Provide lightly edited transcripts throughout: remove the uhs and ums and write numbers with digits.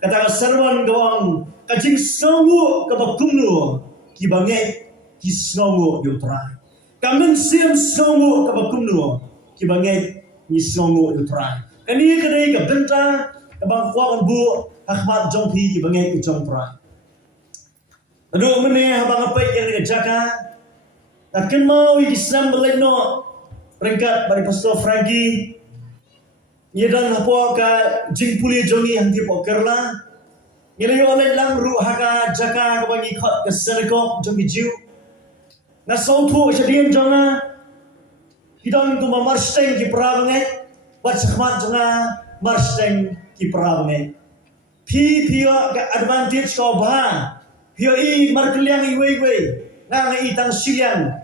kata serwan gawang kajing SNGEWNGUH kabakumnu ki bangai ki SNGEWNGUH yu trai. Kamen SIEM SNGEWNGUH kabakumnu ki bangai ni SNGEWNGUH yu trai. Kani kadai ka benta kabang kuakan bu hakmat jongpi ki bangai ki jong trai. Aduh mene habang apa yang dikerjakan takkan mau Islam beleno ringkat bagi Pastor Frankie ia dan apa ka jing puli jongi hanti pokerla ia yo oleh lang ru haka jaka ka bagi khot ke senekop jongi jiu na sautu jadian jona hidang tu mamarsteng ki prabangai bat sakmat jona marsteng ki prabangai pi ka advantage ko ba Pio markeliang iwe nang itang siang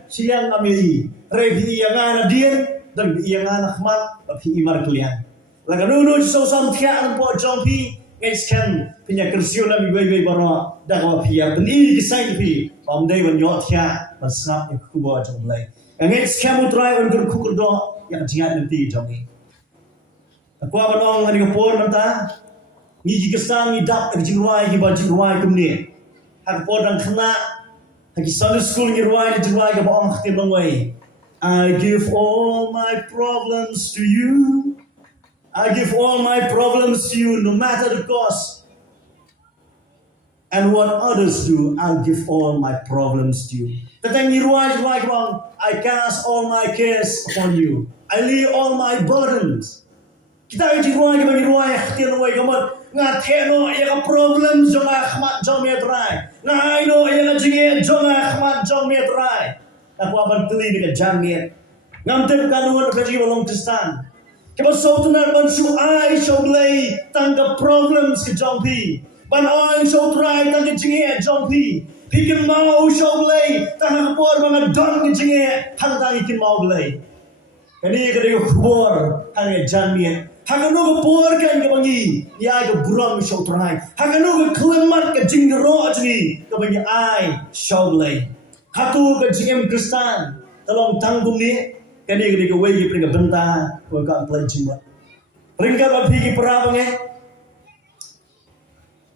amili revi yang ana dien dan yang ana khmat pi markeliang la kanunu so sam thia an po jongpi ngeskan pinya kersiona iwe baro dawa pi ya beni kisai pi omdei wan yo thia basnap KHUBOR jonglai nges kamu try on gur kukurdo yang jingat nanti jongi aku abanong ngani kapor nanta ni jikesang ni dak jingwai ki ba jingwai kumni hak podang kena hak Sunday school ngirwai di jingwai ka baong khtim langwai I give all my problems to you I give all my problems to you no matter the cost and what others do I'll give all my problems to you tatang ngirwai ka baong I cast all my cares upon you I lay all my burdens kita jingwai ka ngirwai khtim langwai kamat nga theno ya problem jonga khmat jom ya trai nga ino ya jinge jonga khmat jom ya trai aku aban tuli de janget ngam tem kanuan kaji bolong tistan ke ba sautunar ban su ai shoblei tangga problems ke jompi ban ai show trai tangga jinge jompi pikin mau shoblei tang por bang don ke jinge hang tang ikin mau blei kani kade KHUBOR hang janget Hakanu por kan ke bangi ya ke burang show trai hakanu ke klemat ke jingro ajni ke bangi ai shoglai hatu ke jingem kristan tolong tanggung ni kani ke wei ke pringa benta ko ka plan jingwa ringga ba phi ki pra bange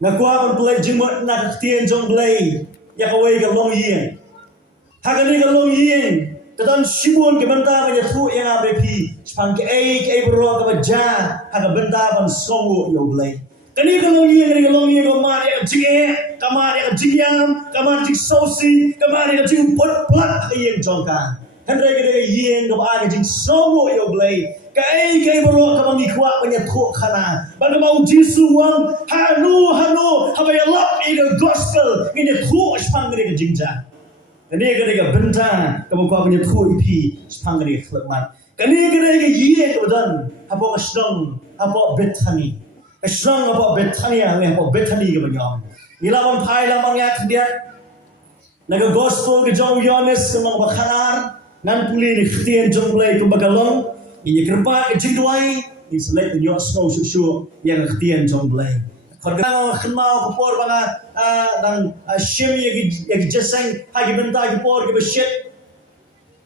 na kwa ban plan jingwa na tien jong blai ya ka wei ke long yin hakani ke long yin Ketan sibun ke benta ke thu yang abepi spang ke bro ke baja haga benta ban SNGEWNGUH yo blai kani ke long ye ko ma ya jinge kamar ya jingyam kamar jing sosi kamar ya jing pot plat yang jongka hendrai ke yen ke ba ke jing SNGEWNGUH yo blai ke bro ke bangi khwa punya thu khana ban mau jisu wang hanu habaya love in the gospel ini thu spang ke jingja Kani kadai benta kamu kau punya thu ipi sepang kadai khlemat. Kani kadai ye kebetulan apa kesdong apa betani. Kesdong apa betani yang apa betani kebenyong. Ilawan pai lawan yak dia. Naga gospel ke jong Yohanes kemang bakanar nan puli ni khtian jong play kumbagalong. Ini kerpa ke jingduai. Ini selai tu nyok snow susu yang khtian jong play. Kalau kenal kupor banga dan SNGEWNGUH yang jaseng hagi benta kupor ke besit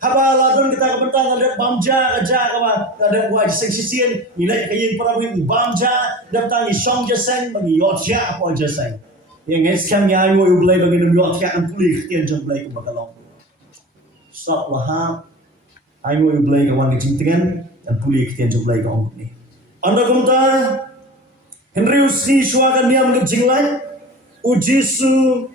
haba ladon kita ke benta ada bamja aja kaba ada gua jaseng sisien nilai kayin para wing bamja datang isong jaseng bagi yotya apa jaseng yang eskan yang ayo ulai bagi nem yotya an pulih tian jong ulai ke bagalong stop lah ayo ulai ke wan kejingtengan dan pulih tian jong ulai ke ong ni anda kumta Henry usi suaga niam ke jinglai ujisu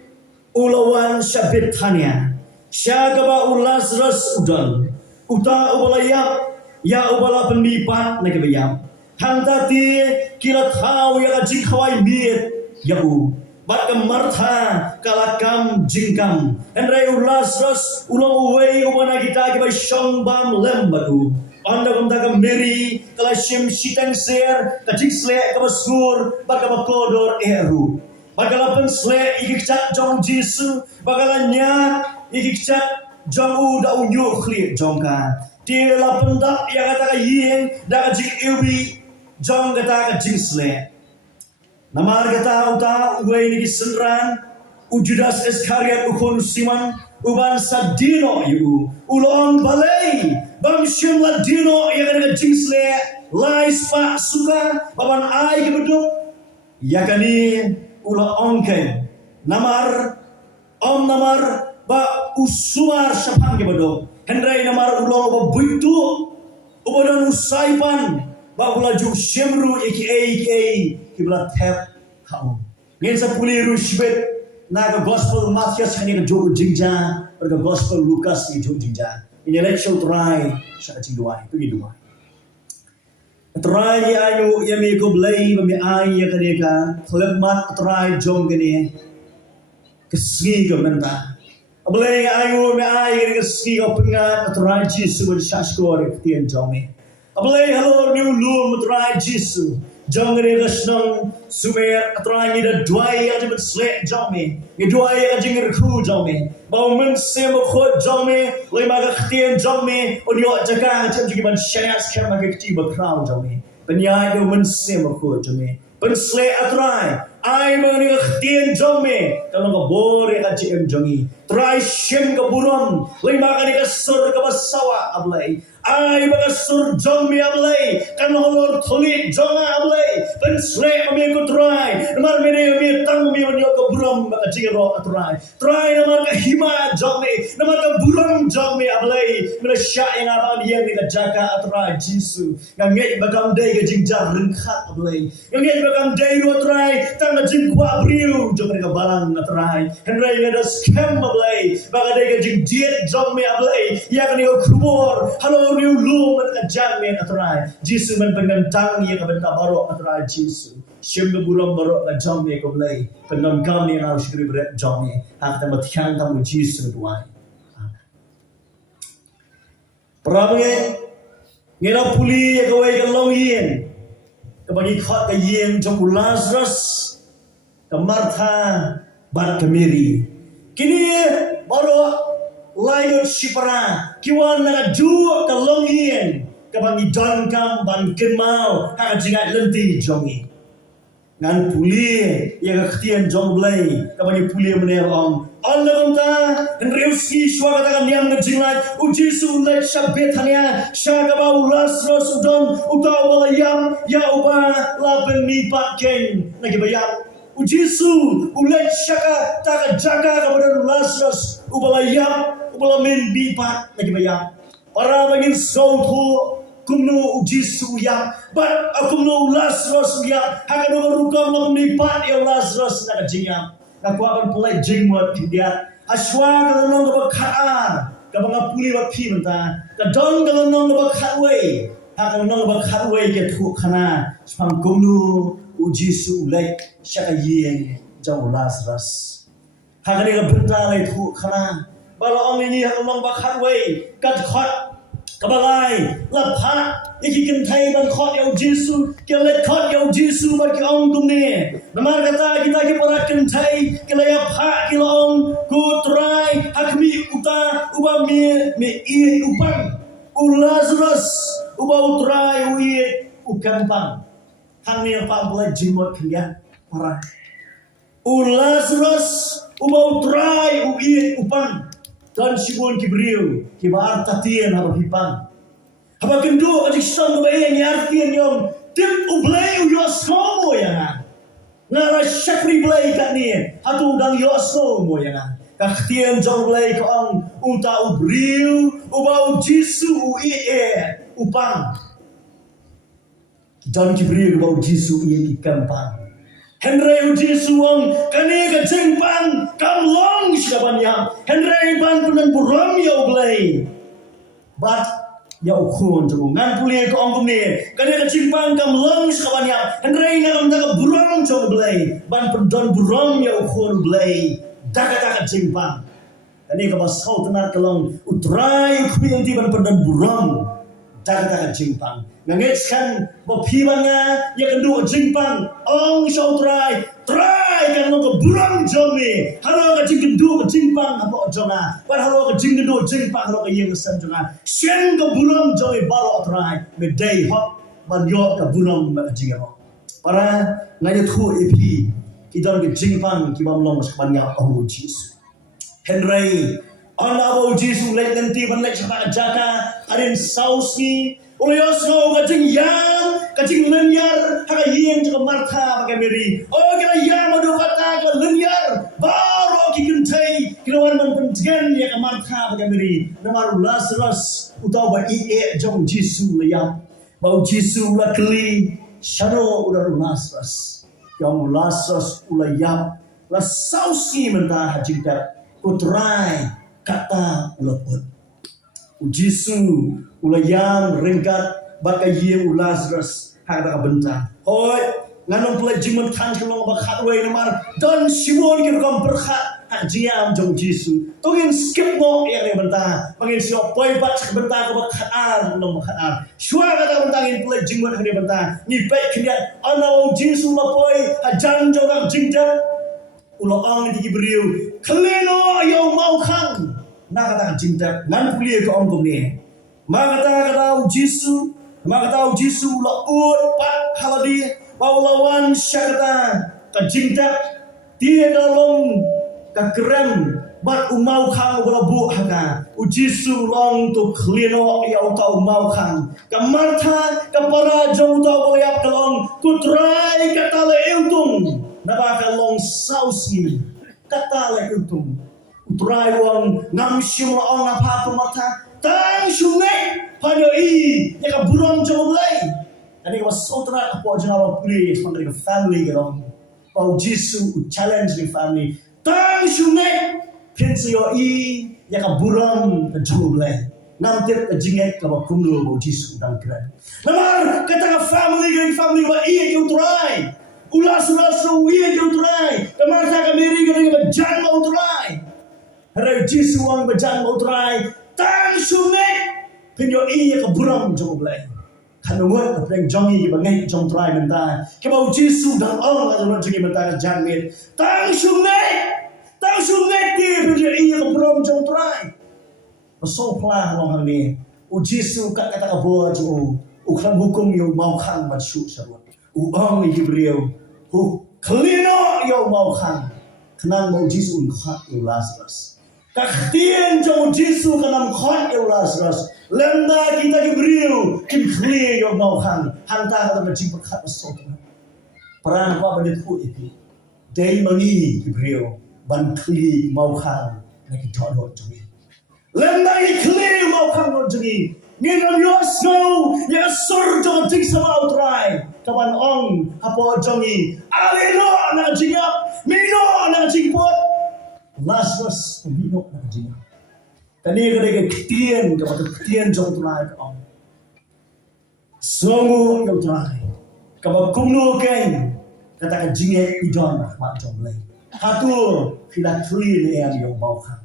ulawan syabit tanya syagaba ulazras udal uta ubalayap ya ubala pendipat nekebayam hantati kila tahu ya jing khawai miet yau bat kemartha kalakam jingkam Henry ulazras ulang uwei ubana kita ke shong bam lembadu Anda kumtakan Mary, kalau Syem sitang ser, kajik selek kabasur, bagaimana kodor eru. Bagaimana selek ikicak jong Jesu, bagaimana ikicak jong udah unyuk klik jongka. Dia lah pendak yang kata yeng, dah kajik ewi, jong kata kajik selek. Nama kata uta uwe ini senran, Judas Iskariot ukun siman, uban sadino yu, ulong balai. Bang Syem ladino yang ada jingsle lai spa suka baban ai ke beduk yakani ula ongken namar namar ba usuar syapang ke bodoh hendrai namar ulang ba buitu ubodon usaipan ba ula ju shemru aka kibla tap kau ngen sa puliru shibet naga gospel Matius hanya ke jogo jingja berga gospel Lukas ke jogo jingja ini lecture TRAI sa jingduai pergi dua TRAI ayu yami ko blai ba mi ai ya kaneka khlemat TRAI jong gani kesgi ke menta blai ayu mi ai kesgi ko pengat TRAI Jisu bersyashkor ketien jong ni blai halo new lu TRAI Jisu jong gani gasnong sumer TRAI ni da duai aja beslek jong ni ni duai aja ngirku jong ni bau men sem ko jong ni lai maga ketien jong ni onyo jaga jam jiban syariat skema ke ketiba crown jong ni penyai do men sem ko jong ni penslek TRAI ai mengni ketien jong ni kalau ko bore aja em jong ni TRAI shem ke buron lai maga ni kasur ke basawa ablai ai baga sur jong mi ablai kan holor tholi jong ablai penslek mi ko TRAI namar mi mi tang mi onyo ko buron baga jingro TRAI namar ka hima jong ni namar ka buron jong mi ablai mena sya yang abang yang ni ka jaga TRAI Jisu ngai bagam dai ka jingjar rengkhat ablai ngai bagam dai ro TRAI tang ka jing kwa briu jong ni ka balang TRAI hendrai ngada scam ablai baga dai ka jing diet jong mi ablai yang ni ko KHUBOR halo new lu man jang men TRAI Jisu man penentang ye ka benta barok TRAI Jisu shem de buram barok ka jang me ko blai penam kam ni na shri bre jang me ha ta mat khang tam Jisu duai prabe ngena puli ye ko wai ka long yen ka bagi khat ka yen jong Lazarus ka Martha bar ka Mary kini barok layo shipara kiwan na juo ka long yen ka bangi don kam ban kemau ha jingat lenti jongi ngan puli ya ka ktien jong blai ka bangi puli menel ong on ta reuski shwa ka niam na jinglat u Jisu let shabet hanya sha ka ba Lazarus udon utaw wala yam ya uba la ben mi pat ken na gibayam u Jisu ulet shaka ta ka jaga ka badan Lazarus ubalayam ubalamin bipat lagi bayam para bangin sautu kumno Jisu yang but akumno Lazarus yang hakano rukam lam nipat ya Lazarus na jinga aku akan pelai jingmot dia aswa kalau nong ba khaar ka banga puli ba phi menta ka don kalau nong ba khatway hakano nong ba khatway ke thu khana spam kumno Jisu lai syaka yeng jauh Lazarus hakane ka benta lai thu khana bala ong ini hakano ba khatway kat khat kabalai lapha iki kan thai ban khot yo Jisu ke let khot yo Jisu ba ki ong tum ne namar kata kita ki para kan thai ke la pha ki long ku TRAI hakmi uta uba me i upang u Lazarus uba TRAI u i ukan pang hang ni pa boleh jimot kia para u Lazarus uba TRAI u i upang dan sibun kibriu kibar tatien haba hipang haba kendo ajik song ba yang artien yom tip ublay u yosno mo yang ngara syakri blay kat ni hatu dang yosno mo yang ka ktien jong blay ko ang uta ubriu ubau Jisu u ie upang dan kibriu ubau Jisu ie kampang Henry Jisu ang kani ka jingpang kamlong siyaban yang Henry ban punan buram ya ublay but ya ukun jung ngan puli ko ang kumni kani ka jingpang kamlong siyaban yang Henry ngam daga buram jung ublay ban pendon buram ya ukun ublay daga jingpang kani ka basau tenar kalong utrai ukmi ban pendon buram daga jingpang ngangeskan bapibanga ya kedua jingpang ong show TRAI kan lo ke buram jongi halo ke jingkendu ke jingpang apa jonga par halo ke jingkendu jingpang halo ke yang sen jonga sien ke buram jongi balo TRAI me day hop ban yo ke buram ke jingero para ngaya thu epi kidon ke jingpang ki bam long sekban ya ong Jisu Henry on abo Jisu lek nanti ban lek sapa jaka arin sausi Ulios no ka jing yang kajing lenyar haka yeng jaka Martha baka Mary oh kira ya madu kata ka lenyar baru ki kentai kirawan man penjen ya ka Martha baka Mary namar Lazarus utau ba jong Jisu layam bau Jisu la kli shano udar Lazarus yang Lazarus ulayam la sausi mentah hajingta utrai kata ulaput Jisu ulayam ringkat baka ye Lazarus hada benta hoi nganong pula jimun tan kelong bakhat we namar don simon ki kom berkhat jiam jong Jisu tongin skip mo yang benta pangin sio poi bat benta ko bakhat ar nong bakhat ar shua kata benta in pula jimun hade benta ni pai knya anau Jisu la poi ajan jong jingja ulo ang di briu kleno yo mau khang na kata jingta ngan puli ko ong ni ma kata Jisu Maka Jisu la ut pat haladi baulawan syakata kajingta dia dalong kakrem bat umau khang balabu haka Jisu long tu klino ya utau mau khang kamartha kapara jong utau boyak kalong tu trai kata le eutung nabaka long sausi kata le eutung utrai wong ngam syung ong apa kumata tang sungai pada ya ka buram jomlai ani ka sotra apa jawab please pandai ka family ka pau Jisu challenge the family tang sungai pensio ya ka buram ka jomlai nanti ka jingai ka kumno pau Jisu dang kran namar kata ka family ba iya ka try ulas iya ka try kamar ka Mary ka jan mau try hara Jisu wang ba jan mau try tang sungai penyo iya ka buram jong blai kanungot ka pleng jongi ba ngai jong try menta ke bau Jisu dang ong ka jong jingi menta jangit tang sungai ti penyo iya ka buram jong try so pla long hang ni Jisu ka kata ka bo jo ukran hukum yo mau khang mat su sarwa ong ni Hebrew hu klino yo mau khang kenang bau Jisu khat yo Lazarus Kaktian jauh Jisu kanam khot eu Lazarus lemba kita Hebrew kim clear yo mau khang hanta ka majing pakhat asot peran pa balik pu ipi dei mani Hebrew ban clear mau khang na ki thot hot jui lemba i clear mau khang hot jui nginam yo so ya sur jong jing sama utrai kawan ong hapo jongi alelo na jingap mino na jingpot Lazarus pemino na jingap tani ka ketian ka ketian jong utrai ka ong songo yo utrai ka kumno ken kata ka jinge idon ma jong lei hatu fila three le ya yo mau khang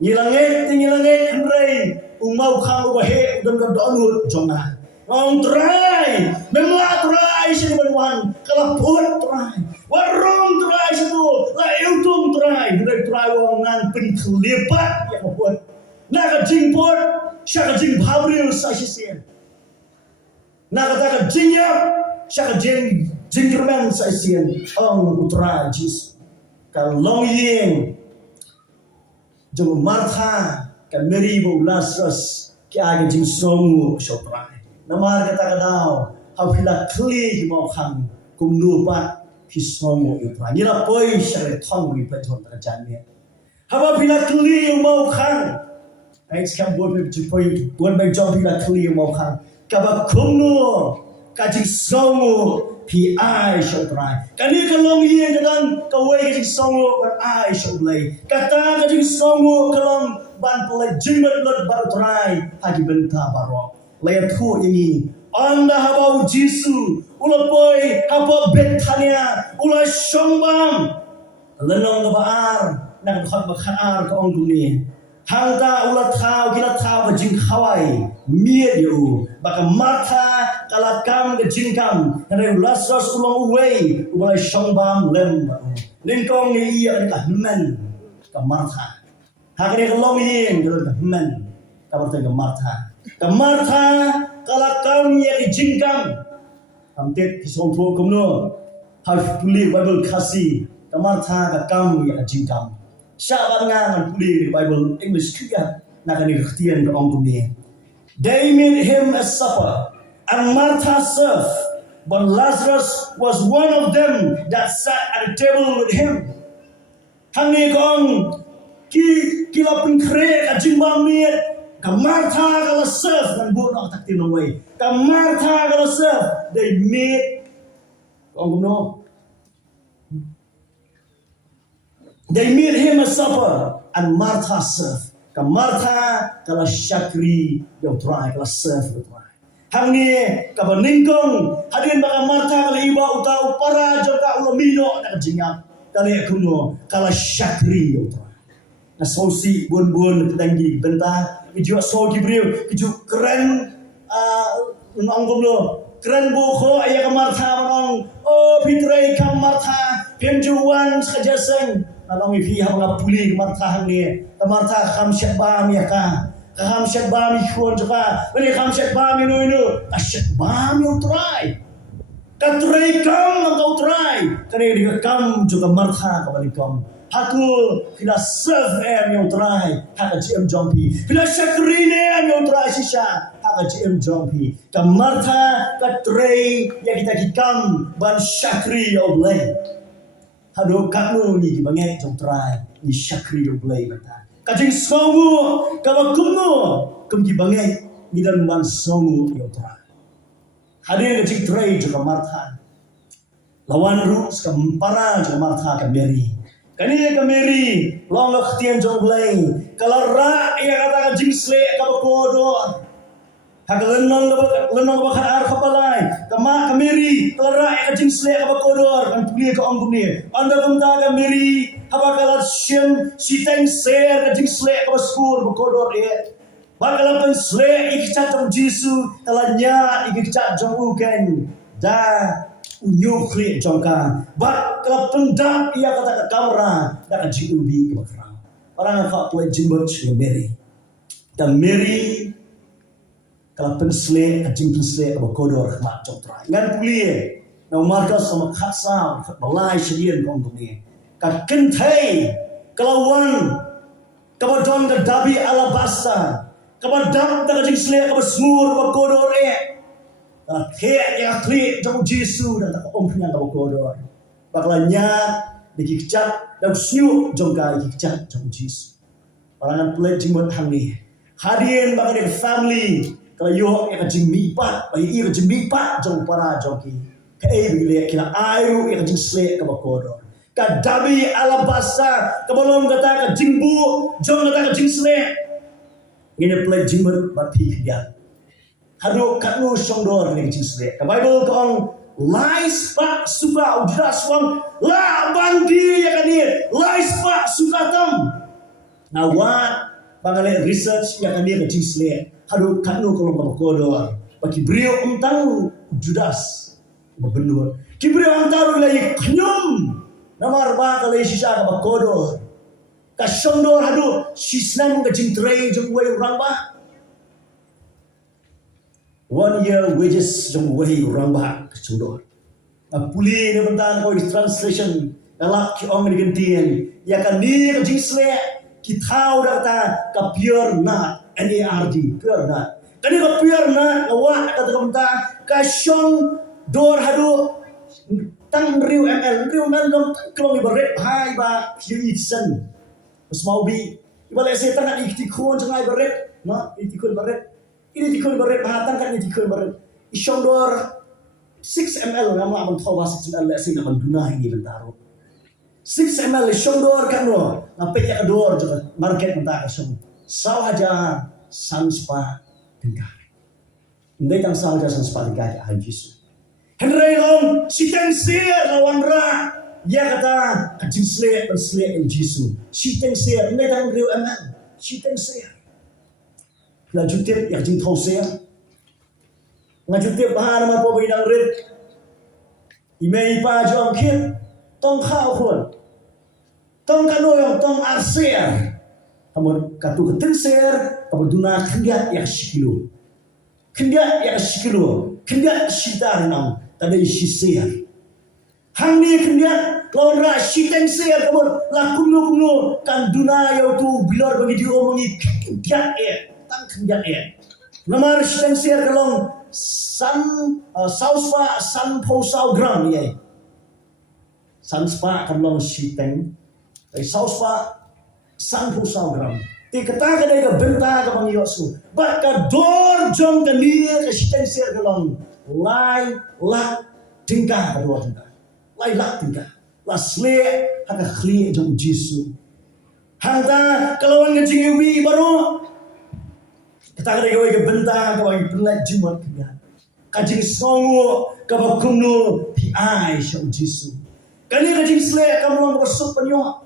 ngilanget rei mau khang ba he udon ka donut jongna ong trai memla trai sin banwan kala put trai warung trai situ la eutung trai dari trai wong ngan pin khlepat ya put na ka jing put sha ka jing bhabril sa sisen na ka jingya sha ka jing jingerman sa sisen ong trai jis ka long yeng jong Martha ka Mary bo Lazarus kya ga jing songu shotrai namar kata kadao hafila kli mau khang kum nu pa hisongu ipra nila poi share thong wi pa thon ta janne haba bila kli mau khang ai skam bo pe chi poi bon bai job bila kli mau khang ka ba kum nu ka jing songu pi ai shotrai kani ka long ye jadan ka wei ka jing songu ka ai shotlai kata ka jing songu ka long ban pole jingmat lot bar trai hagi benta baro Layat ku ini anda habau Jisu ulapoi haba Bethania ula shombam lenong baar nak khot bakar ka ong dunia hangta ula thau kila thau jing khawai mie yo baka Martha kala kam ke jingkam kare Lazarus ulong uwei ula shombam lem ningkong ni iya ka men ka Martha hagre long yin ka men ka Martha Martha kala kam ya jingkam amtet kisong tho kumno ha puli Bible khasi Martha ka kam ya jingkam sha ban nga man puli Bible English kia na kani khtian ka ong kumni they made him a supper and Martha served but Lazarus was one of them that sat at the table with him. Hang ni kong kila pengkre ka jingba miet ka Martha kala serve dan bu nak taktim nongway. Ka Martha kala serve they meet kong no. They meet him a supper and Martha serve. Ka Martha kala syakri yang try kala serve yang try. Hang ni ka beningkong hadirin baka Martha kala iba utau para joka ulo mino nak jingap. Kali kuno kala syakri yang try. Na sosi bun-bun ketangi bentah ijo so gibril ijo keren nongkom lo keren buho ayah ka Martha mong oh pitrai ka Martha pemjuan sajaseng nalong ipi hang puli Martha hang ni ka Martha kham syat bam ya ka kham syat bam ikhon joka bani kham syat bam inu asyat bam yo try ka try kam kau try kani di kam juga Martha ka bani kam hatu kila serve yang try haka GM Jompi kila syakri yang try sisa haka GM Jompi ka Martha ka tray yang kita kikam ban syakri yang boleh hadu kamu ni di bangai jom try ni syakri yang boleh mata kajing songu ka bakumu kum di bangai ni dan ban songu yang try hadir kajing tray juga Martha lawan rus ka para juga Martha ka Mary kani ka Mary long khtian jong blai kala ra ya kata ka jingsle ka kodo hak lenong ba khar khapalai ka Mary kala ra ya ka jingsle ka kodo kan puli ka ong ni anda kumta ka Mary haba kala shem siteng ser ka jingsle ka school ba kodo e bakala pen sle ikchat jong Jisu kala nya ikchat jong uken da unyukri jongka bat kalau pendak ia kata ke kamera dan jiubi ke bakrang orang yang play jimbot dengan Mary dan Mary kalau pensle ajing pensle ke kodor mak jotra ngan pulie na markas sama khatsa balai sedian kong ni ka kentai kelawan kabadon ke dabi alabasta kabadam ke ajing sle ke smur ke kodor kek yang klik jauh Yesus dan tak om punya kau kodor. Bakalanya dikicap dan siu jongkai dikicap jauh Yesus. Orang yang pelet jimut hang ni. Hadirin bakal dia family kalau yo yang jing mipat, bagi ia jing mipat jauh para joki. Kei bila kila ayu yang jing slek kau kodor. Kadabi alabasa kebolong kata ke jingbu jong kata ke jing slek. Ini pelet jimut bapi dia. Hadu kanu songdor ni kisle. Ka Bible kong lies pak suka udras wang la bandi ya kan dia. Lies pak suka tam. Nawa bangale research ya kan dia kisle. Hadu kanu kolong kodor. Bagi brio untang Judas bebenur. Kibrio antaru lagi knyum. Namar ba kale sisa ka kodor. Ka songdor hadu sislam ka jingtrai jong way orang ba. 1 year wages jong wahi orang bah kecudor. Puli ni bentang kau translation galak ki ong ni gentian. Ya kan ni ka jingsle ki thau data ka pure not NARD pure not. Kani ka pure not wa ka bentang ka shong dor hadu tang riu ml long klong ibaret hai ba kiisen. Semau bi ibale se tang ikti khon jangai baret na ikti khon baret. Ini dikul berat bahatan kan ini dikul berat. Isong dor 6 ml nama abang tahu 6 ml sih nama dunah ini bentaro. 6 ml isong dor kan lo. Ngapai ya dor juga market mentah isong. Saw aja sanspa tinggal. Ndai tang saw aja sanspa tinggal ya Yesus. Henry long si teng sia lawan ra. Ya kata kajing slek in Yesus. Si teng sia ndai tang riu ml. Si teng sia. Ngajutip yang jing thau sia ngajutip bahan nama po bidang red imei pa jong kit tong khao khon tong kano yang tong arser kamu katu ketin ser kamu duna kendiat yang sikilo kendiat sitar nam tadi sisir hang ni kendiat lawan ra siteng ser kamu lakuno kan duna yang tu bilor bagi diomongi kendiat tang kendiat namar sidang siar kalong sau spa san po sau gram ye san spa kam long shi teng ai sau spa san po sau gram ti kata ka dai ka benta ka bang yo su ba ka dor jong ka ni ka shi teng ser ka long lai la tingka ka do tingka lai la tingka la sle ha ka khli jong jisu hang ta kalau ang jing wi baro kata ka dai ka benta ka bang pelat jimat ka kajing songo kabakungno pi ai shau jisu kani kajing sle kamlong bersuk penyo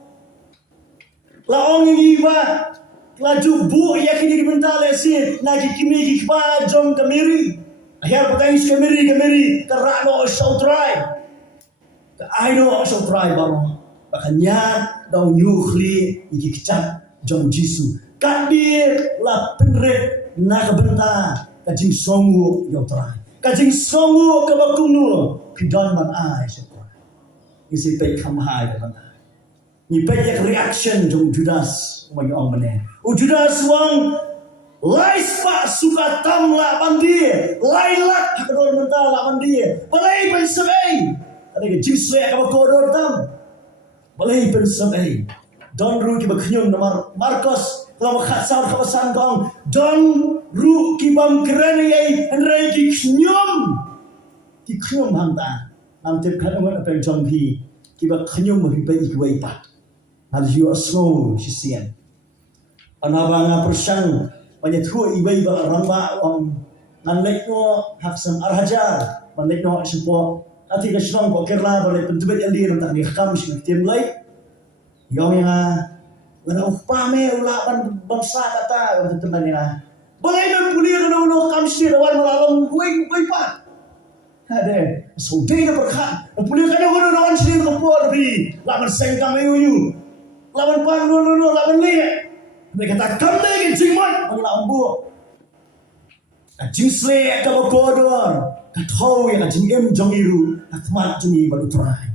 la ong yi ba la ju bu ya kini mentale si na ki kimi ki ba jong kamiri akhir pakai kamiri karano shau trai ka ai no shau trai baro bakanya dau nyukhli iki kicap jong jisu kadir la penre na kabenta kajing songo yo trai kajing songo kabakungno pidon man ai shau isi pe kam hai ka bana ni pe yak reaction jong Judas wang ong mane Judas wang lai spa suka tam la bandi lai lak hakador mental la bandi balai pen sabai ada ke jisle ka kodor tam balai pen sabai don ru ki baknyum namar Marcos kalau khatsar khabasan gong don ru ki bam krani ai enrai ki knyum hangta am tep khat ngon apeng jong pi ki ba khnyum hi pe ik wei pa hal yu asno shisian anabanga persang banyak thu i wei ba ramba nan lek no haksan arhajar man lek no sipo ati ka shrong ko kerla ba le pentubet ali ram tak ni kham shi tem lai yong ya ngana upa me ula ban bangsa kata teman ya balai me pulir no kam shi wan malam wei pa ada saudara berkat boleh kena guna lawan sini kepol bi lawan sengkam ayu lawan pan no lawan ni mereka kata kam lagi jingmat lawan bu jingsle ka kodor ka thau ya jing jong iru akmat jing baru trai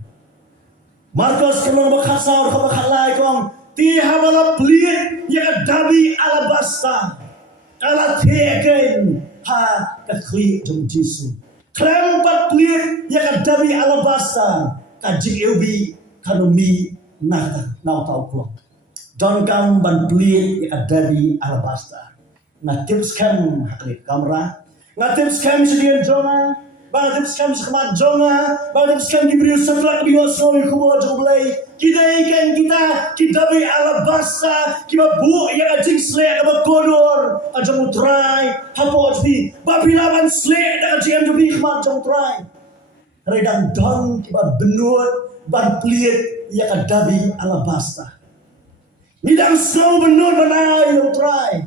Marcos kena bakhasar ka bakhalai kong ti habala pliet ya dabi alabasta kala theken ha ka khli jong jisu Krempat clear ya kadabi alabasta kajing eubi kanomi nata nau tau klok don kam ban clear ya kadabi alabasta na tips kam hakli kamera na tips kam sedian jonga ba tips kam sekemat jonga ba tips kam diberi sekelak di wasoi kubo joblay kita ikan kadabi alabasta kita bu ya kajing slek apa kodor ajang utrai hapot bi babilaban slek da kajing jobi khmat jong trai redang dong kita benut ban pliet ya kadabi alabasta nidang slow benut banai jong trai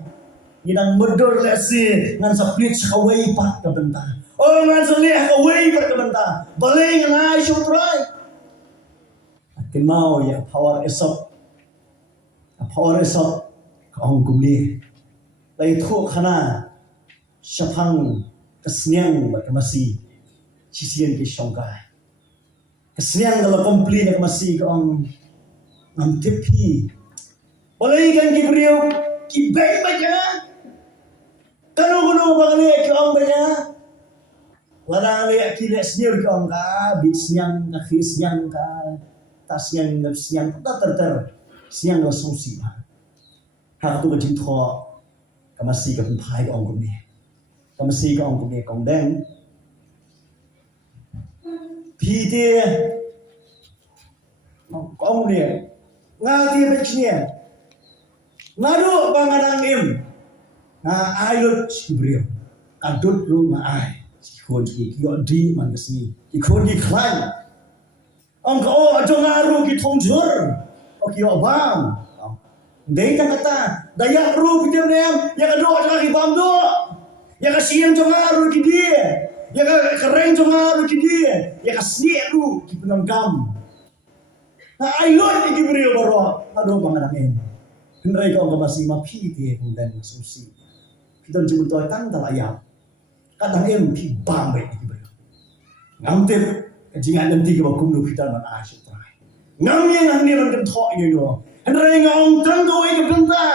nidang medor lesi ngan saplit khawai pat ka benta oh ngan salih khawai pat ka benta balai ngai jong trai kenau ya power esok kaong kumni lai thu khana shapang kesnyang bakmasi sisian ki shongkai kesnyang dalam kompli nak masih kaong nam tepi boleh kan ki beriu ki baik baca kanu bangle ki ong baca ladang le ki le snyur kaong ka bisnyang ka khisnyang ka siang ter siang lo susi ba ha tu jing tho kamasi ka phai ong kum ni kamasi ka ong kum ni kong deng pi de ong ni nga ti be chnie nga do banganang im nga ayut sibrio kadut ru nga ai khon ki yo di man kesni khon ki klan ông có cho ngaru ki thongjur oki obam dei ta kata daya ru ki dem ya ka do ka ki bam do ya ka siam cho ngaru ki dia ya ka keren cho ngaru ki dia ya ka sieru ki penangkam na ayun ki brio baro ado banganang hendrai ko masih mapi ti kemudian susi kita jemput to tang talaya kadang pi bam be ki brio ngamte jingan nanti ke bakum nu kita man asyik trai ngam yang ni ran kan thok ni no hendrai ngong tang ko ai ke benta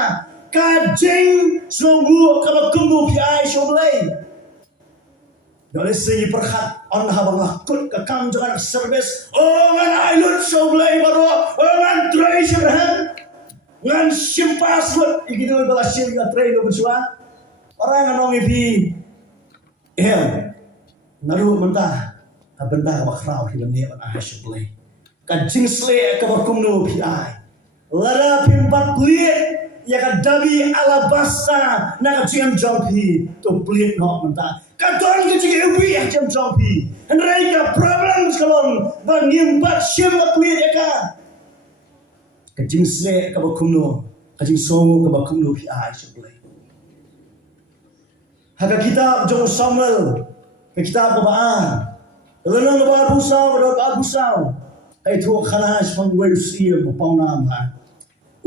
ka jing SNGEWNGUH ka bakum nu pi ai shoblai Oleh segi perhat on habang lakut ke kam jangan service. Oh ngan ailut show play baru. Oh ngan treasure hand. Ngan simpas buat ikitu balasil ya tray do bersua. Orang anong ipi. Ngaru mentah. Benda bakrau hilang ni an ai show play. Kan jingsle ke bakumno pi ai. Lara pimpat liat ya kan dabi alabasta na ka jumpi to plate no mentah. Kadang kita juga ubi yang jumpi. Mereka problems kalau bangimpat siapa plate ya kan. Kajingsle ke bakumno, kajing songo ke bakumno pi ai show play. Haka kitab jong Samuel, ke kitab pembaan. Lenang lebar busau, berdoa busau. Itu khalas R.M.Syiem paunam ha.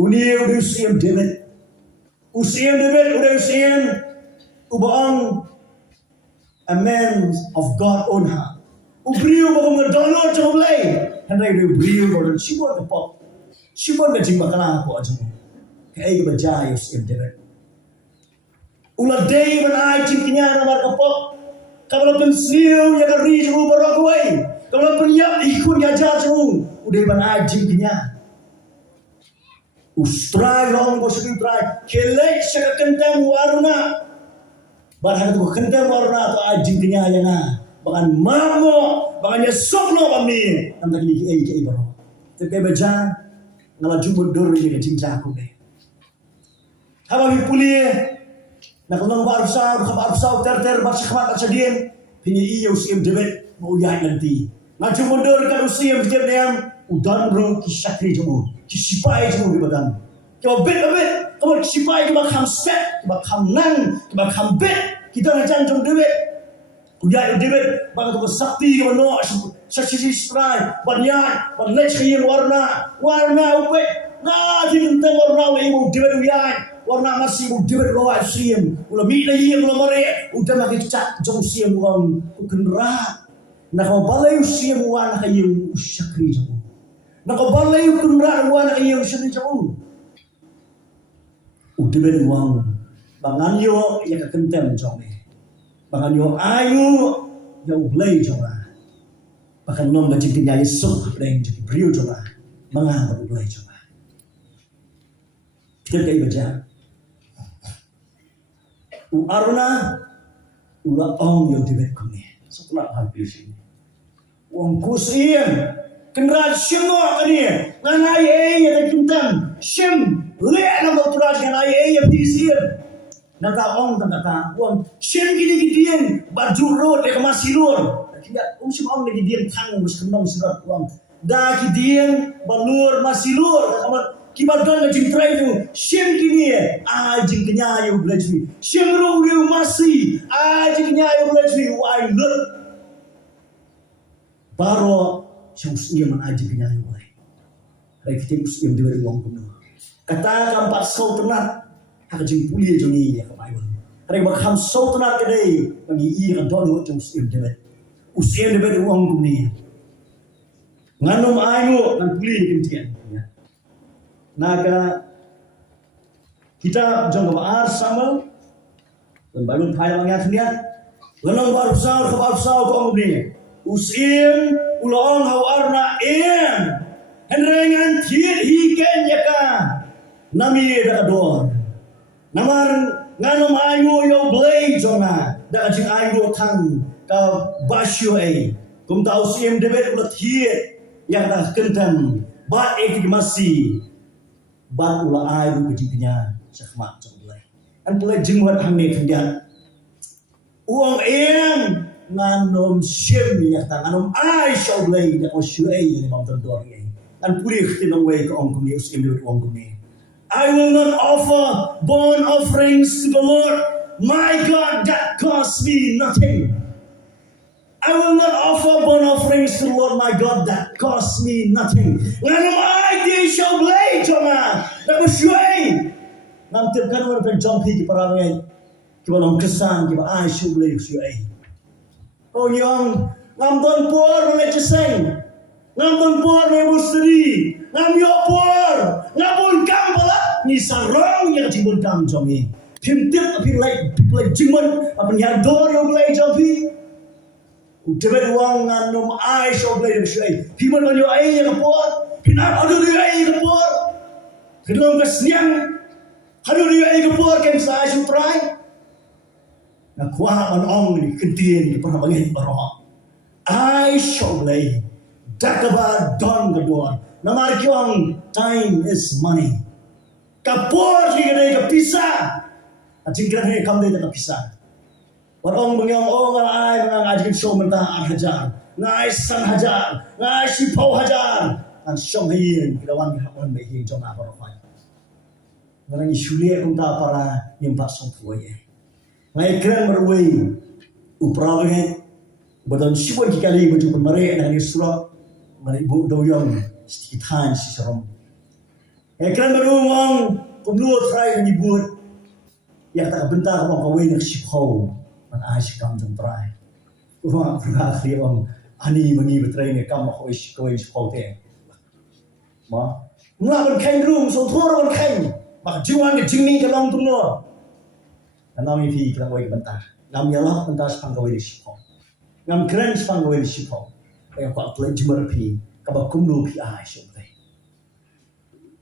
R.M.Syiem David. R.M.Syiem ubang a man of God on ha. Ubriu bagong dono choblay. Henry ubriu bagong sibon po. Sibon ka jing bakala po ajo. Kay bajay R.M.Syiem David. Ulah day man ay jingkinya na markapok. Kalau pensiun ya kan riju beragway. Kalau penyap ikut ya jatuh. Udah ban ajing kinya. Ustrai long bosku trai. Kelek saka kentem warna. Barang tu kentem warna atau ajing kinya ya na. Bahkan mamo, bahkan ya sokno kami. Antara ini ke ibaro. Terkait baca ngalaju mundur ni ke cincaku ni. Hababi pulie. Nakulong barusaw, ter baca khamat asadien. Pini iya R.M.Syiem David mau yai nanti. Ngaju mundur kan R.M.Syiem David yang udan bro kisakri jemu, kisipai jemu di badan. Kau bet, kau kisipai kau kham step, kau kham nang, kau kham bet. Kita ngajan jemu David. Uyai David, bang tu sakti kau no, saksi strai, banyak, banyak kaya warna upet. Nah, kita tengok warna ibu David uyai. Warna masih David R.M.Syiem. Ulah mina iya ulah mare. Udah makin cat jong Syiem uang kenra. Nak kau balai Syiem uang kayu usakri jong. Nak kau balai kenra uang kayu usakri jong. David uang bangan yo yang kentem jong ni. Bangan yo ayu yang ulai jong lah. Bahkan nom bajik kenyai sok apa yang jadi beriu jong lah. Bangan ulai jong lah. Kita kaya baca. Aruna ula ong yang David kuni setelah habis ini. Wong kusim kenal semua kini nganai ya kintam sim lihat nama turaj nganai ya pisir. Nata ong tangkata wong sim gini gidian baju road ya kemasirur. Tidak sim ong lagi dian tang muskenong sirat wong. Dah gidian balur masilur kamar. Kibadan ngajing trai tu, Syiem kini ajing kenyayu belajui. Syiem riu masih ajing kenyayu belajui. Why not? Baru Syiem ajing kenyayu belai. Hari kita Syiem diberi uang penuh. Kata kampat sau tenat, ajing pulia joni ya kebayang. Hari bakham sau tenat kedai bagi iya kan dono jong Syiem diberi. Syiem diberi uang penuh. Nganum ayu ngan pulia kentian. Naga kita jong R.M.Syiem dan bangun thai langya khniat lenong barusaw ko ngubni Syiem ulong hau arna henrengan thiet hi ken yaka nami da ador namar nganom ayu yo blade jona da jing ayu thang ka basyo ai kum tau Syiem David ulat thiet yang dah kentan ba ek masih bat ula ai bu kejinya sakmat jomlai an pula jingwat hangne kendian uang nganom Syiem ya ta nganom ai shoblai da o shuai ni mam terdor ni an puri khtinong wei ko ong kuni Syiem du ong kuni. I will not offer burnt offerings to the Lord my God that cost me nothing. I will not offer burnt offerings to the Lord my God that cost me nothing. Nganom ai di shoblai joma da o shuai nam tip kan wan pen jompi ki parangai ki balong kesan ki ba ai shoblai shuai. Oh yang ngam don por mele ceseng ngam don por me bustri ngam yo por ngabun kam bala ni sarong yang jibun kam jomi pimtip api like jimon apan ya dor yo blai jomi Debet wang ngan nom ai show play dem shui. Piman banyo ai yang kapor. Pinap adu dia ai kapor. Kedom kesniang. Adu dia ai kapor ken sa ai try. Na kuah man ong ni kentien ni pernah bangit barong. Ai show play. Dakaba don gador. Namar kyong time is money. Kapor ki gede ka pisa. Ajingkan he kam de ka pisa. Barong mengyong ngang ai ngang ajin show mentah hajar. Ngai san hajar. Ngai sipau hajar. An shong hayin kilawan ki hakon be hin jong apa rofai. Ngarang isulia unta para nyempat song tuye. Ngai keren merwei. Uprawe badan sibon kali baju pemare dengan surat mari bu doyong sekitan si serom. Keren merwang pemluat trai nyibut. Yang tak bentar orang kawin yang sipau. Man asyik kam jom try. Uang pernah kriam ani bagi betray ni kam kau sipau te. Ma, mula ban kain room so thor ban kain. Mak jiwan ke jing ni ke long tung no. Nam ni pi klang wei bentar. Nam yalah bentar sepang kawin sipau. Ngam keren sepang kawin sipau. Kaya kau tuan jumar pi kabak kumdu pi asyik te.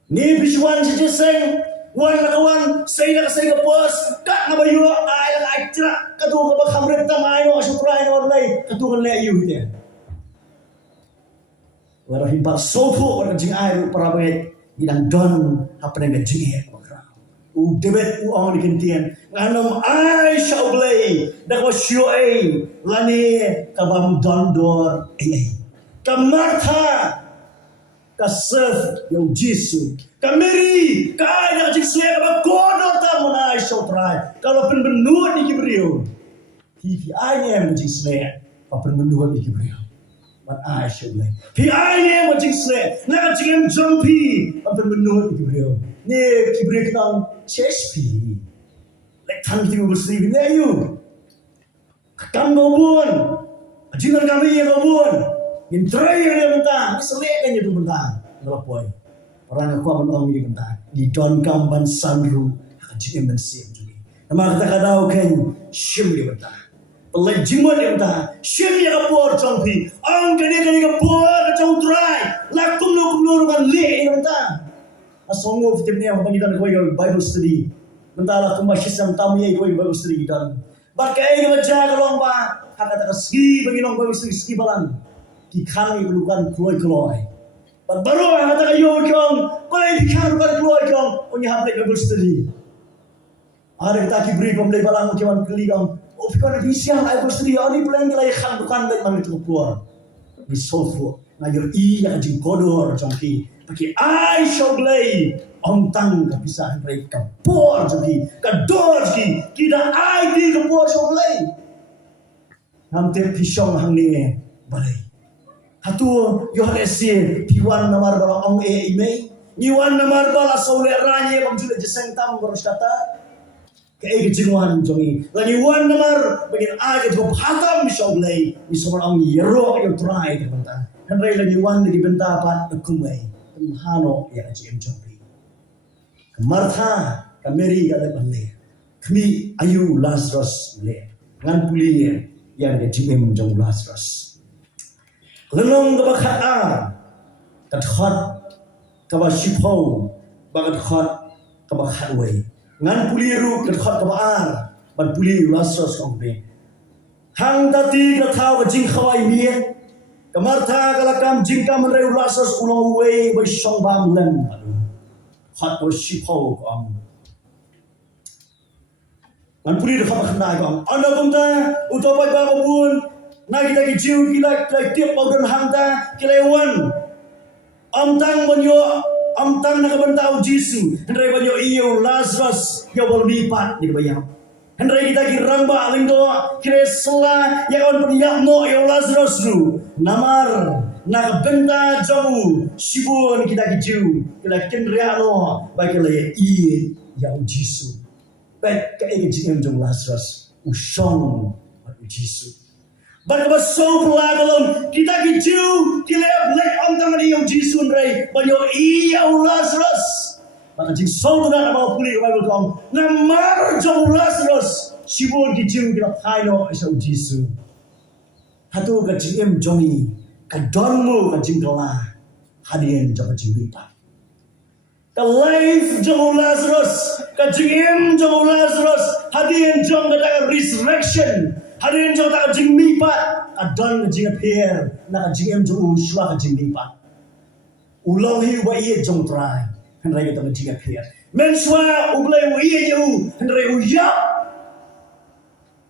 Ni bisuan sejeng wan kawan saya nak saya bos kat ngabayu ai lang ai trak katu ka ba khamret ta mai no suprai no lai katu kan le yu dia wala himpa sofu wala jing ai para bet idang don apa dengan jing e bakra u debet u on kentien nganom ai shall play da ko shu ai lani ka bam don dor ai kamartha ka serve yang Yesus kameri kaya jing saya ka kodo ta mona show try kalau penbenut ni kibriu hi ai ni jing saya ka penbenut ni kibriu but I should like hi ai ni jing saya na jing jumpy ka penbenut ni kibriu ni kibriu kan chespi like tan ti bersih ni ayu kam gobun jingan kami yang gobun in TRAI dia mentang, selek kan itu mentang. Berapa? Orang aku menong ini mentang. Di don kamban sanru JING juga. Nama kata kadau kan SNGEWNGUH dia mentang. Pelai jimat dia mentang. SNGEWNGUH dia kapor cangpi. Ang kani kapor kacau TRAI. Lakum lu kan le dia mentang. Asongo fitim ni apa kita nak kau Bible study. Mentang lakum masih samtam ye kau Bible study kita. Bakai kita baca kalau apa? Kata ski bagi nong Bible study ski balan. Dikali bukan keluar. Baru yang kata kayu kong, kalau dikali bukan keluar, punya hamlet Bible study. Ada kita kibri pembeli balang macam keli kong. Oh, fikir ada siang Bible study. Ada pulang kita yang bukan lagi mana itu keluar. Di sofa, ngajar yang jing kodor jangki. Pakai I shall play. Om tang kepisah mereka kapor jangki, kador jangki. Kita I di kapor shall play. Nampak pisang hang ni balai. Hatu yohesi piwan namar bala ong e ime niwan namar bala sole ranye bang jule jeseng tam boros kata ke e jingwan jongi lani wan namar bagin age jo phatam misoblei misomar ong yero yo try de banta hanrai lani wan di benta pat kumai hano ya jim jongi martha kameri gale balle kmi ayu Lazarus le ngan puli ya de jim jong Lazarus lenong ke bakat kadhot ke basipau bakat khot ke bakat wei ngan puliru kadhot ke baar ban puliru Lazarus kongbe hang tati ke thau ke jing khawai mie kamartha kalakam jing kam reu Lazarus ulong wei bai song bam len khot ke sipau kong ngan puliru khot khnai kong anda bumta utopai ba bun na kita kijiu kila tiap paudan hangta kilewan amtang banyo amtang na kabantau Jisu hendrai banyo iyo Lazarus ya berlipat di bayang hendrai kita kiramba alindo kire sela ya on penyak no ya Lazarus ru namar na benda jamu sibun kita kijiu kila kendria no baiklah iya ya Jisu baik ke jing jong Lazarus usong Jisu. Baga so pelagalon kita kicu kilep lek om tangan iyo Jisun rei banyo iyo Lazarus baga jing so tu na mau puli Bible kom namar jong Lazarus sibon kicu kita kaino iso Jisu hatu ka jing jongi ka donmu ka jing kala hadian jong jing lipat ka life jong Lazarus ka jing jong Lazarus hadian jong ka resurrection hadian jong ka jing lipat ka don ka jing appear na ka jing jong uswa ka jing lipat ulang hi wa ye jong trai henrai ka jing appear menswa ublai wa ye u henrai u ya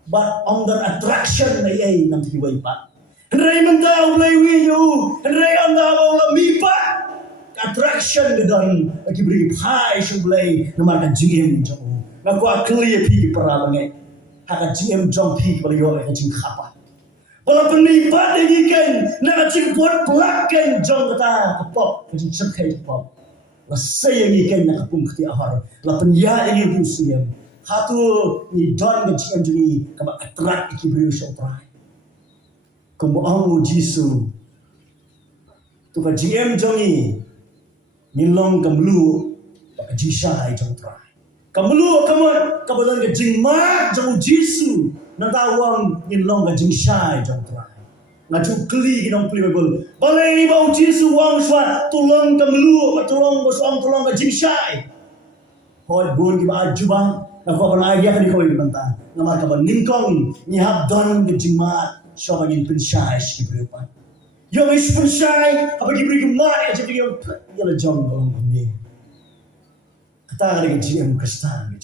but on the attraction na ye nam hi wa ipat henrai mentau ublai wa ye u henrai anda ba mipa attraction ke don aki beri pai shublai namar ka jing jong na ko clear pi para bangai ha ka jing jong pi ko yo ka jing khapa wala penipat lagi kan na ka jing pot plakan jong kata kapop ka jing sekai kapop la saya ni kan na kapung khti ahar la penya ini R.M.Syiem hatu ni don ka jing jong ka ba attract aki beri shoprai kumbo ang jisu tu ka jing jong Nilong kamlu ka jishai jong trai kamlu kamon kabalan ka jingma jong jisu na tawang nilong ka jingshai jong trai ngaju kli ginong plibel balai bau jisu wang swa tulong kamlu tulong bosong tulong ka jingshai hoi bun ki ba jubang na ko ban idea ka di ko ibanta namar ka ban ningkong ni hab don ka jingma swa ban pinshai ki brepa Yung isponsay, kapag ibig kumari, at yung yala jong golong kundi. Kata ka GM Kristan,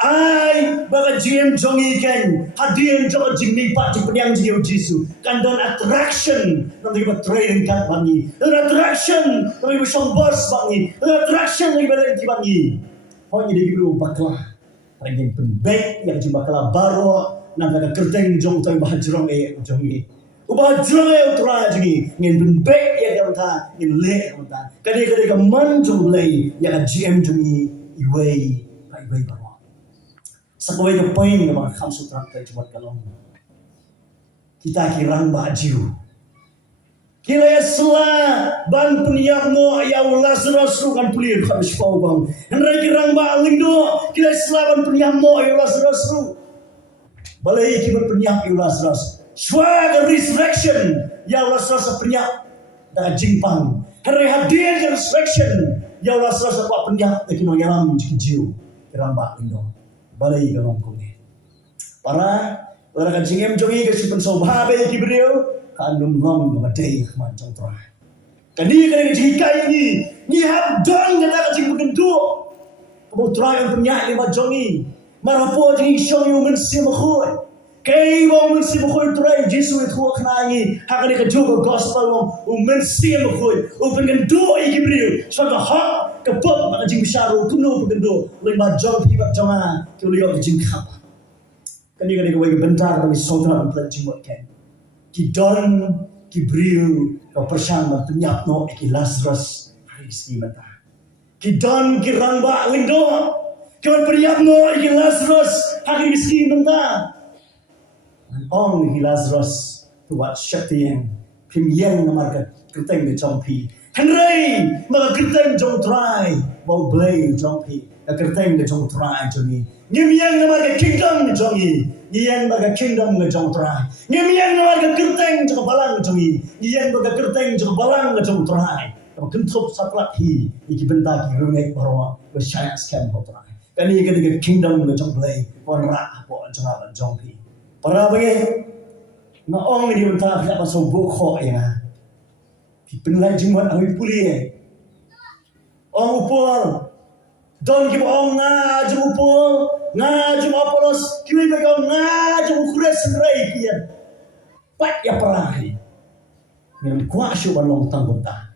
ay, baka GM jong ikan, hadian jong jing pa, jing penyang jing Jisu, kandan attraction, nanti ba training kat bangi, attraction, nanti ba siyang boss bangi, attraction, nanti ba lenti bangi. Pokoknya dia gitu bakla, lagi pembek, yang jing bakla baru, nanti kerteng jong tayo bahajrong jong ubah jrai utara jadi ngin benbek ya kata ngin le kata kadai-kadai kaman jumlai ya GM jumi iway bawa sakawai ke poin ke mga kamsu trak kay cubat kalong kita kirang baju kila ya sela ban penyak mo ya Lazarus kan pulir khabis bang henrai kirang ba lingdo kila sela ban penyak mo ya Lazarus balai kibat penyak ya Lazarus Swag resurrection ya Allah serasa penyak dan jingpang. Hari hadir resurrection ya Allah serasa kuat penyak dan kino yalam jiu keramba indo balai galong kuni. Para kan jingem jongi ke sipen sobabe ki beliau kan dum nom ngadai macam tu. Kani kan jikai ni hab don kata ka jing begendu. Kamu try penyak lima jongi. Marapo jing show you men simkhoi. Kay bang R.M.Syiem koy try Jisu it huwag nangi hakani ka juga gospel mo R.M.Syiem koy open kan do igibriu so ka ha ka pop ba jing sharu kuno pagendo lima jong piba jonga kuliyo jing khap kani ko way bentar kami sotra ang jing mo ken ki don ki briu ka persama penyak no ki Lazarus Kristi mata ki don ki rangba lindo ka penyak no ki Lazarus Kristi mata Ong hi Lazarus tu wat shakti yang pim yang namar ka kerteng de jompi henrei ma kerteng jong trai bau blay jompi ka kerteng de jong trai jogi ngim yang namar ka kingdom jogi yang ma ka kingdom de jong trai ngim yang namar ka kerteng jong balang jogi yang ma ka kerteng jong balang de jong trai ka kentup satlak hi iki benda ki rungai barwa ka shayak scam ho trai kani ka de kingdom de jong blay pon ra po jong jompi para bagi naong ni mentah tak pasal bukho ya di penlai jimat awi puli ong upol don ki ong na jum upol na jum apolos ki bagi na jum kures rai kian pat ya perahi ngim kuasyo balong tanggota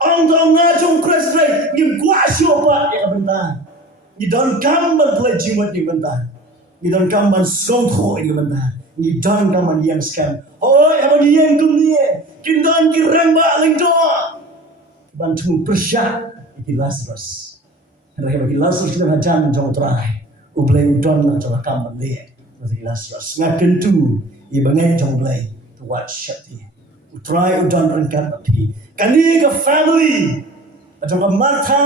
ong dong na jum kures rai ngim kuasyo pat ya benta ni don kambal pelai jimat ni benta ni don kamban songkho ni benda ni don kamban yang scam oi apa ni yang dunia kin don ki ramba ling do bantu persyak iki Lazarus hendak bagi Lazarus kita hajan jong trai ublai don na jong kamban le bagi Lazarus ngaken tu i bangai jong blai to watch shati utrai udon rengkat api kani ka family atau ka Martha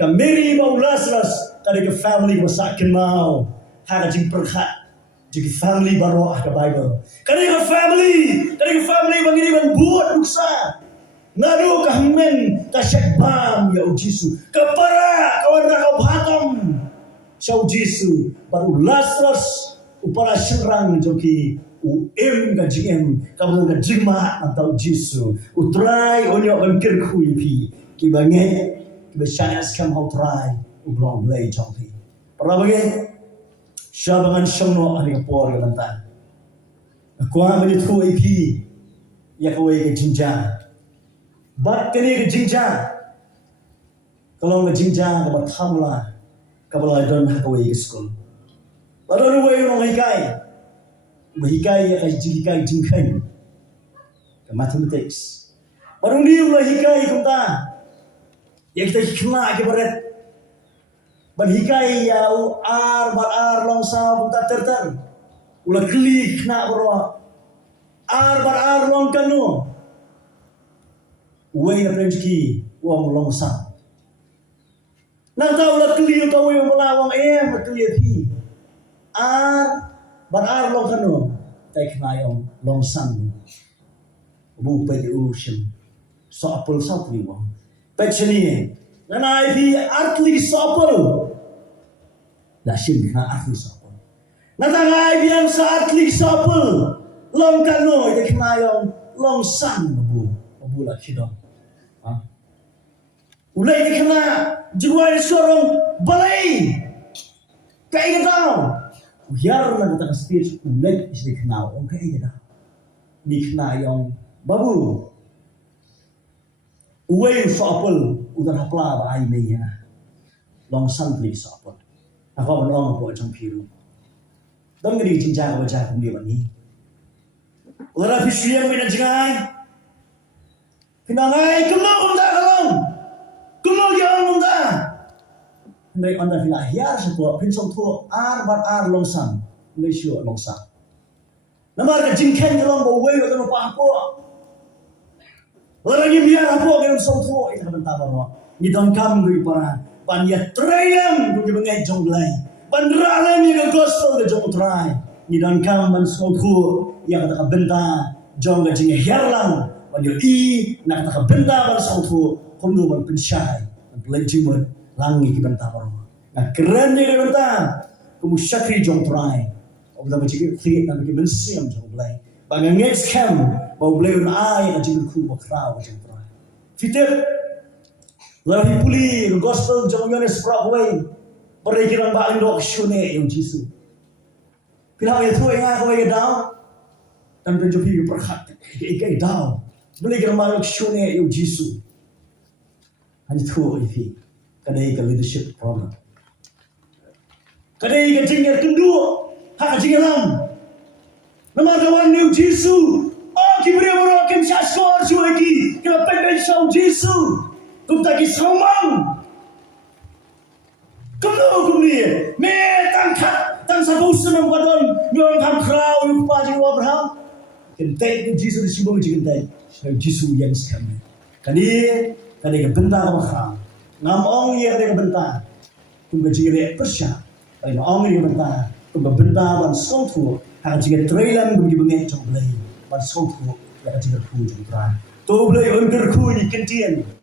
ka Mary bau Lazarus kani ka family masakin mau Haka jing perkat Jadi family baru ada Bible. Karena family bagi ni buat dosa. Ngadu kahmen kasyakbam ya Jisu. Kepara kawan kau batam. Syau Jisu baru Lazarus upara serang joki ka JING kamu ka jingma atau Jisu. Utrai onyo bangkir kuipi. Ki banget ki besyaya skam hau trai ublong lay joki. Para bagi Syabangan syamno hari kapor ke bantan. Aku ambil itu IP. Ya kawai ke jinja. Bat kini ke jinja. Kalau ke jinja ke bathamla. Kabala don kawai ke school. Lalu ruway orang hikai. Hikai ya kai hikai jingkai. Ke mathematics. Baru dia ulah hikai kumta. Ya kita hikmah ke barat. Hikai ya R long sa punta terter ulah klik nak bro R long kanu uai na prenjki uang long sa nang tahu ulah klik tahu yang melawang betul ya pi R long kanu tai kena yang long sang bu pe ocean so apple sa tu wang pechni nanai pi atli so apple Lasin na arti sapol. Natangay biang sa atli sapol. Long kano ite kinayong long sang mabula kidong. Ulay ite kina juway sorong balay. Kaya daw. Uyar na kita speech ulay ite kinayong kaya daw. Ni kinayong babu. Uway sapol udah hapla ba ay meya. Long sang atli sapol. Aku menolong aku macam piru. Dan gini cinta aku baca aku dia ni. Orang fisian mina jangai. Kenangai kemau kumda kalong. Kemau yang kumda. Hendak anda fila hiar sebuah pinsong tu R longsang. Malaysia longsang. Namar ke jingken kalong bawai atau apa apa. Orang yang biar apa kalau song tu itu bentar baru. Ni don kam gui para. Panya TRAI bagi bangai jonglai. Pandralan ni ke gospel ke jong TRAI. Ni dan kam man skotku yang kata benta jong ke JING herlang. Panyo nak kata benta man skotku kono man pensyai. Man pelajuman langi ke benta baru. Nah keren ni ke benta. Kamu syakri jong TRAI. Obda macam kriat nak ke bensiam jonglai. Banganget scam bau beliau ai ke JING ku bakrau jong TRAI. Fitir Lalu puli gospel jong Yohanes Broadway perikiran balik dok shune yang Jisu. Bila itu yang aku yang down dan penjupi berkat yang down perikiran balik shune yang Jisu. Hanya itu ini kadai ke leadership problem. Kadai ke JING kedua hak JING lam. Nama kawan yang Jisu. Oh kibri orang kem syasor lagi kita pendek show Jisu. Kum tak kisah mang. Kum ni. Me tang sabu senang padon. Nyong kam krau yung pajang Abraham. Kentai Jisu disibung kentai. Jisu yang sekali. Kani ke benta ka. Ngam ong ye ka benta. Kum ka jire persya. Ay ong ye benta. Kum ka benta ban sotu. Ha jire trailan kum gibenget chong blai. Ban sotu ya jire ku jong tran. To blai on ker ku ni kentien.